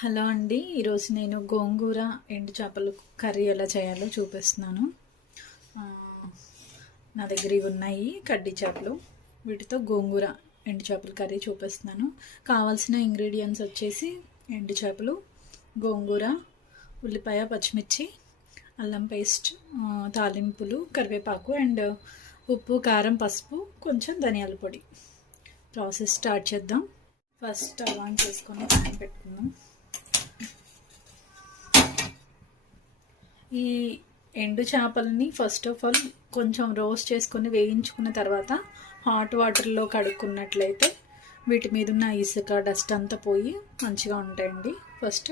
Hello అండి. ఈరోజు నేను గోంగూర ఎండు చేపలు కర్రీ ఎలా చేయాలో చూపిస్తున్నాను. ఆ, నా దగ్గర ఇవి ఉన్నాయి కడ్డీ చేపలు. వీటితో గోంగూర ఎండు చేపల కర్రీ చూపిస్తున్నాను. కావాల్సిన ఇంగ్రీడియంట్స్ వచ్చేసి ఎండు చేపలు, గోంగూర, ఉల్లిపాయ, పచ్చిమిర్చి, అల్లం పేస్ట్, తాలింపులు, కరివేపాకు అండ్ ఉప్పు, కారం, పసుపు, కొంచెం ధనియాల పొడి. ప్రాసెస్ స్టార్ట్ చేద్దాం. ఫస్ట్ స్టవ్ ఆన్ చేసుకొని ప్యాన్ పెట్టుకుందాం. ఈ ఎండు చేపలని ఫస్ట్ ఆఫ్ ఆల్ కొంచెం రోస్ట్ చేసుకొని వేయించుకున్న తర్వాత హాట్ వాటర్లో కడుక్కున్నట్లయితే వీటి మీద ఉన్న ఇసుక డస్ట్ అంతా పోయి మంచిగా ఉంటాయండి. ఫస్ట్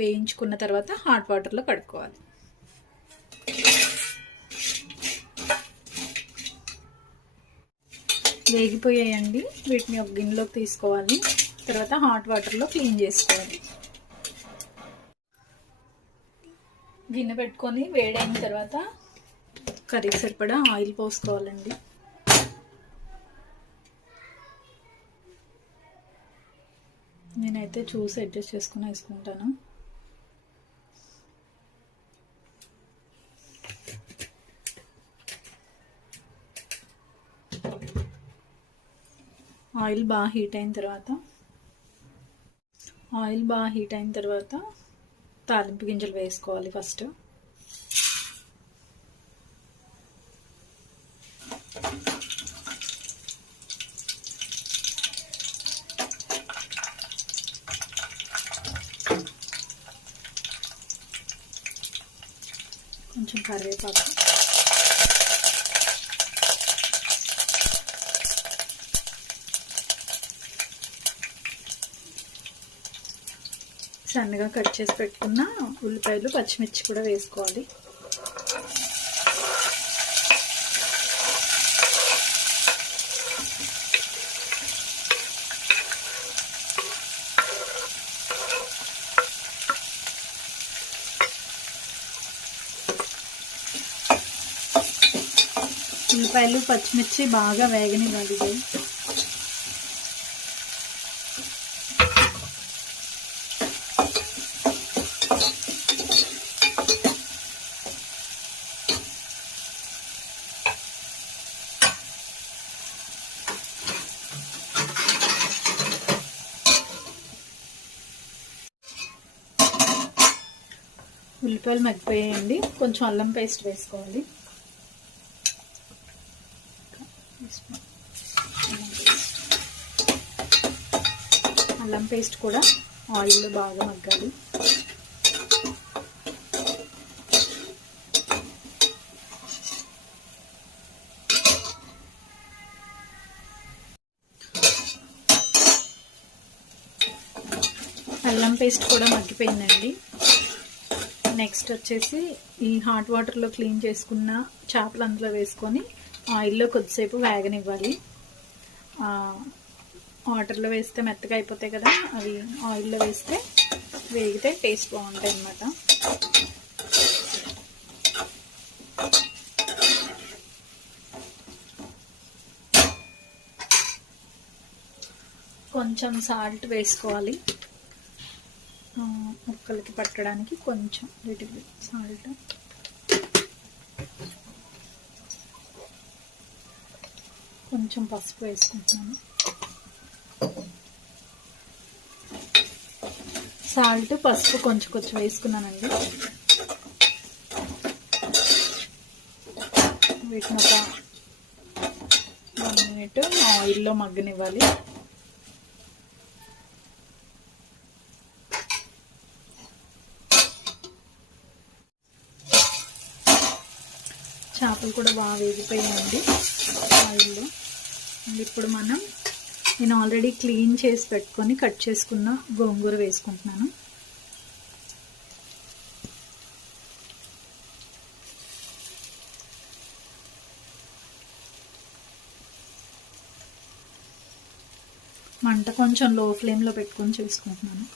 వేయించుకున్న తర్వాత హాట్ వాటర్లో కడుక్కోవాలి. వేగిపోయాయండి. వీటిని ఒక గిన్నెలోకి తీసుకోవాలి. తర్వాత హాట్ వాటర్లో క్లీన్ చేసుకోవాలి. గిన్నె పెట్టుకొని వేడైన తర్వాత కర్రీకి సరిపడా ఆయిల్ పోసుకోవాలండి. నేనైతే చూసి అడ్జస్ట్ చేసుకుని వేసుకుంటాను. ఆయిల్ బాగా హీట్ అయిన తర్వాత తాలింపు గింజలు వేసుకోవాలి. ఫస్ట్ కొంచెం కరివేపాకు, సన్నగా కట్ చేసి పెట్టుకున్న ఉల్లిపాయలు, పచ్చిమిర్చి కూడా వేసుకోవాలి. ఉల్లిపాయలు, పచ్చిమిర్చి బాగా వేగనివ్వాలి. ఉల్లిపాయలు మగ్గిపోయాయండి. కొంచెం అల్లం పేస్ట్ వేసుకోవాలి. అల్లం పేస్ట్ కూడా ఆయిల్లో బాగా మగ్గాలి. అల్లం పేస్ట్ కూడా మగ్గిపోయిందండి. నెక్స్ట్ వచ్చేసి ఈ హాట్ వాటర్లో క్లీన్ చేసుకున్న చేపలు అందులో వేసుకొని ఆయిల్లో కొద్దిసేపు వేగనివ్వాలి. వాటర్లో వేస్తే మెత్తగా అయిపోతాయి కదా, అవి ఆయిల్లో వేస్తే వేగితే టేస్ట్ బాగుంటాయి అన్నమాట. కొంచెం సాల్ట్ వేసుకోవాలి. ముక్కలకి పట్టడానికి కొంచెం లిటిల్ సాల్ట్, కొంచెం పసుపు వేసుకుంటున్నాను. సాల్ట్, పసుపు కొంచెం కొంచెం వేసుకున్నానండి. వీటిని ఒక 1 మినిట్ ఆయిల్లో మగ్గనివ్వాలి. చేపలు కూడా బాగా వేగిపోయాయండి ఆయిల్లో. ఇప్పుడు నేను ఆల్రెడీ క్లీన్ చేసి పెట్టుకొని కట్ చేసుకున్న గోంగూర వేసుకుంటున్నాను. మంట కొంచెం లో ఫ్లేమ్లో పెట్టుకొని చేసుకుంటున్నాను.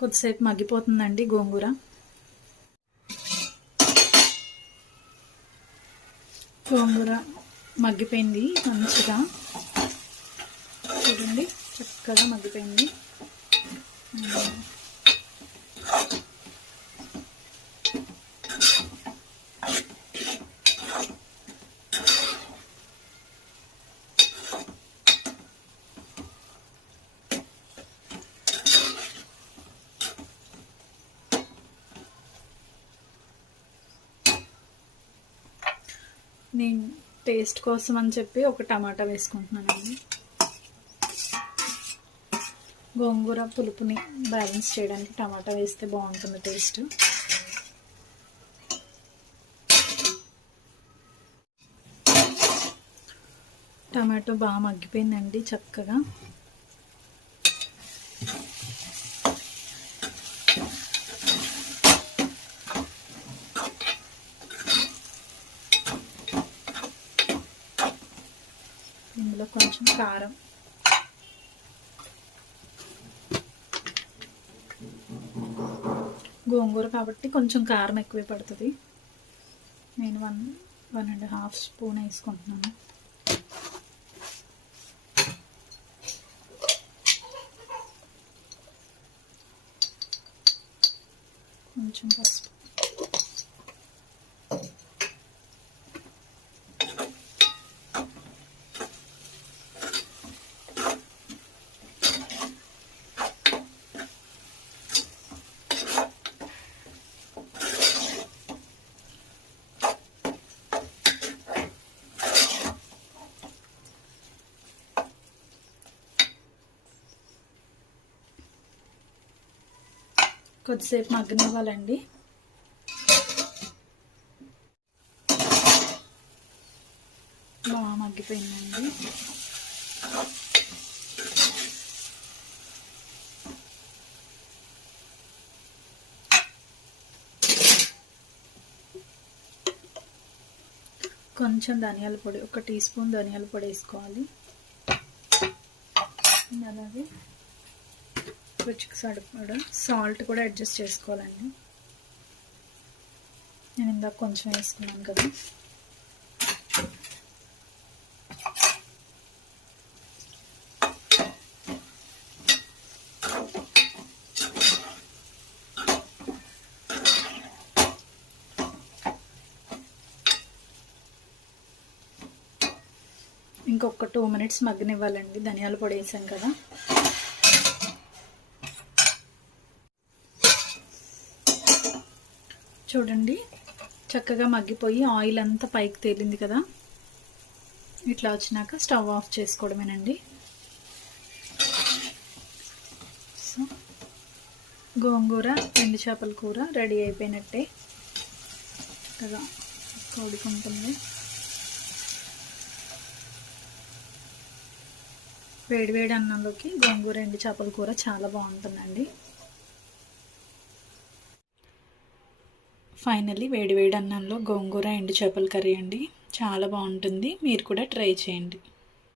కొద్దిసేపు మగ్గిపోతుందండి గోంగూర. గోంగూర మగ్గిపోయింది మంచిగా, చూడండి చక్కగా మగ్గిపోయింది. నేను టేస్ట్ కోసం అని చెప్పి ఒక టమాటా వేసుకుంటున్నానండి. గోంగూర పులుపుని బ్యాలెన్స్ చేయడానికి టమాటా వేస్తే బాగుంటుంది టేస్ట్. టమాటో బాగా మగ్గిపోయిందండి చక్కగా. ఇందులో కొంచెం కారం, గోంగూర కాబట్టి కొంచెం కారం ఎక్కువే పడుతుంది. నేను 1.5 స్పూన్ వేసుకుంటున్నాను. కొంచెం పసుపు, కొద్దిసేపు మగ్గనివ్వాలండి. బాగా మగ్గిపోయిందండి. కొంచెం ధనియాల పొడి, 1 టీ స్పూన్ ధనియాల పొడి వేసుకోవాలి. అలాగే రుచికి సరిపడా సాల్ట్ కూడా అడ్జస్ట్ చేసుకోవాలండి. నేను ఇందాక కొంచెం వేసుకున్నాను కదా. ఇంకొక 2 మినిట్స్ మగ్గనివ్వాలండి. ధనియాల పొడి వేసాం కదా. చూడండి చక్కగా మగ్గిపోయి ఆయిల్ అంతా పైకి తేలింది కదా. ఇట్లా వచ్చినాక స్టవ్ ఆఫ్ చేసుకోవడమేనండి. సో గోంగూర ఎండు చేపల కూర రెడీ అయిపోయినట్టే. చక్కగా ఉడుకుంటుంది. వేడివేడి అన్నంలోకి గోంగూర ఎండు చేపల కూర చాలా బాగుంటుందండి. ఫైనల్లీ వేడివేడి అన్నంలో గోంగూర ఎండు చేపల కర్రీ అండి, చాలా బాగుంటుంది. మీరు కూడా ట్రై చేయండి.